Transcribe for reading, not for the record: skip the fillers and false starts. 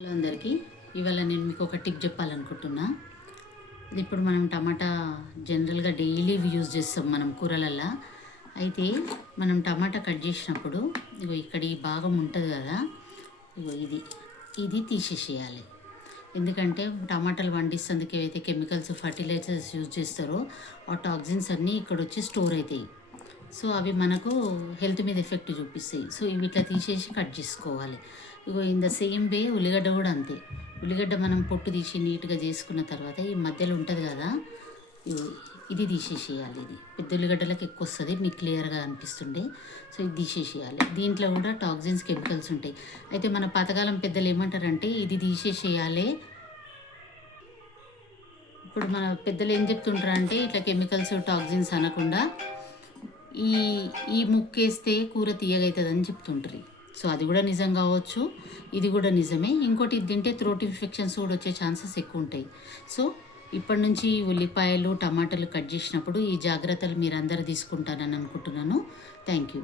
Hello అందరికీ, ఇవాళ నేను మీకు ఒక టిప్ చెప్పాలనుకుంటున్నా. ఇది ఇప్పుడు మనం టమాటా జనరల్గా డైలీ యూజ్ చేస్తాం మనం కూరలల్లో. అయితే మనం టమాటా కట్ చేసినప్పుడు ఇగో ఇక్కడ ఈ భాగం ఉంటుంది కదా, ఇగో ఇది తీసేసేయాలి. ఎందుకంటే టమాటాలు వండిస్తేందుకు ఏవైతే కెమికల్స్ ఫర్టిలైజర్స్ యూజ్ చేస్తారో ఆ టాక్సిన్స్ అన్నీ ఇక్కడ వచ్చి స్టోర్ అవుతాయి. సో అవి మనకు హెల్త్ మీద ఎఫెక్ట్ చూపిస్తాయి. సో ఇవి ఇట్లా తీసేసి కట్ చేసుకోవాలి. ఇగో ఇన్ ద సేమ్ వే ఉల్లిగడ్డ కూడా అంతే. ఉల్లిగడ్డ మనం పొట్టు తీసి నీట్గా చేసుకున్న తర్వాత ఈ మధ్యలో ఉంటుంది కదా, ఇది తీసేసేయాలి. ఇది పెద్ద ఉల్లిగడ్డలకు ఎక్కువ వస్తుంది, మీకు క్లియర్గా అనిపిస్తుండే. సో ఇది తీసేసేయాలి. దీంట్లో కూడా టాక్సిన్స్ కెమికల్స్ ఉంటాయి. అయితే మన పాతకాలం పెద్దలు ఏమంటారంటే ఇది తీసేసేయాలి. ఇప్పుడు మన పెద్దలు ఏం చెప్తుంటారంటే ఇట్లా కెమికల్స్ టాక్సిన్స్ అనకుండా ఈ ఈ ముక్కేస్తే కూర తీయగవుతుందని చెప్తుంటారు. సో అది కూడా నిజం కావచ్చు, ఇది కూడా నిజమే. ఇంకోటి ఇది తింటే థ్రోట్ ఇన్ఫెక్షన్స్ కూడా వచ్చే ఛాన్సెస్ ఎక్కువ ఉంటాయి. సో ఇప్పటి నుంచి ఉల్లిపాయలు టమాటాలు కట్ చేసినప్పుడు ఈ జాగ్రత్తలు మీరు అందరూ తీసుకుంటారని అనుకుంటున్నాను. Thank you.